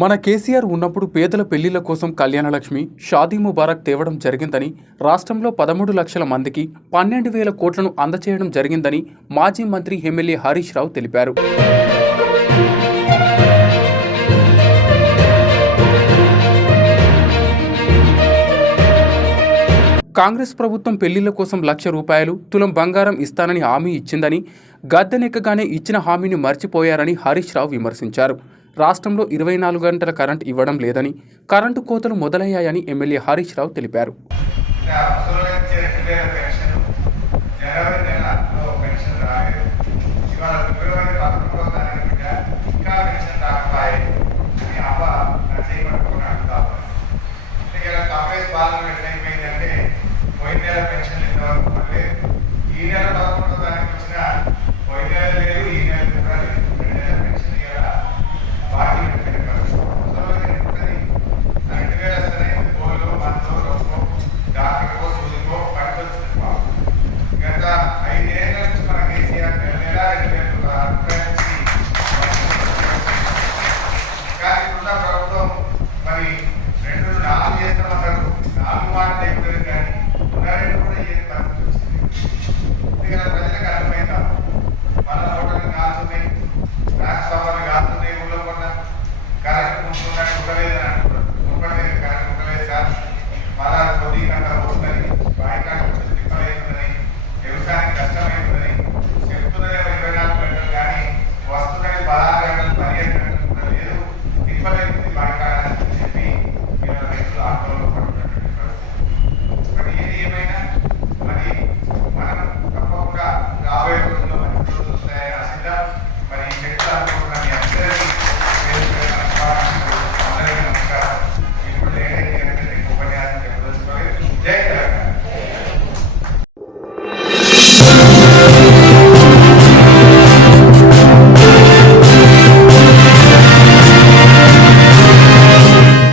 మన కేసీఆర్ ఉన్నప్పుడు పేదల పెళ్లిళ్ల కోసం కళ్యాణలక్ష్మి, షాదీ ముబారక్ తేవడం జరిగిందని, రాష్ట్రంలో 13 లక్షల మందికి 12,000 కోట్లను అందచేయడం జరిగిందని మాజీ మంత్రి ఎమ్మెల్యే హరీష్ రావు తెలిపారు. కాంగ్రెస్ ప్రభుత్వం పెళ్లిళ్ల కోసం ₹1,00,000 తులం బంగారం ఇస్తానని హామీ ఇచ్చిందని, గద్దెనెక్కగానే ఇచ్చిన హామీని మర్చిపోయారని హరీష్ రావు విమర్శించారు. రాష్ట్రంలో 24 గంటల కరెంట్ ఇవ్వడం లేదని, కరెంటు కోతలు మొదలయ్యాయని ఎమ్మెల్యే హరీష్ రావు తెలిపారు. ఈ నెల 11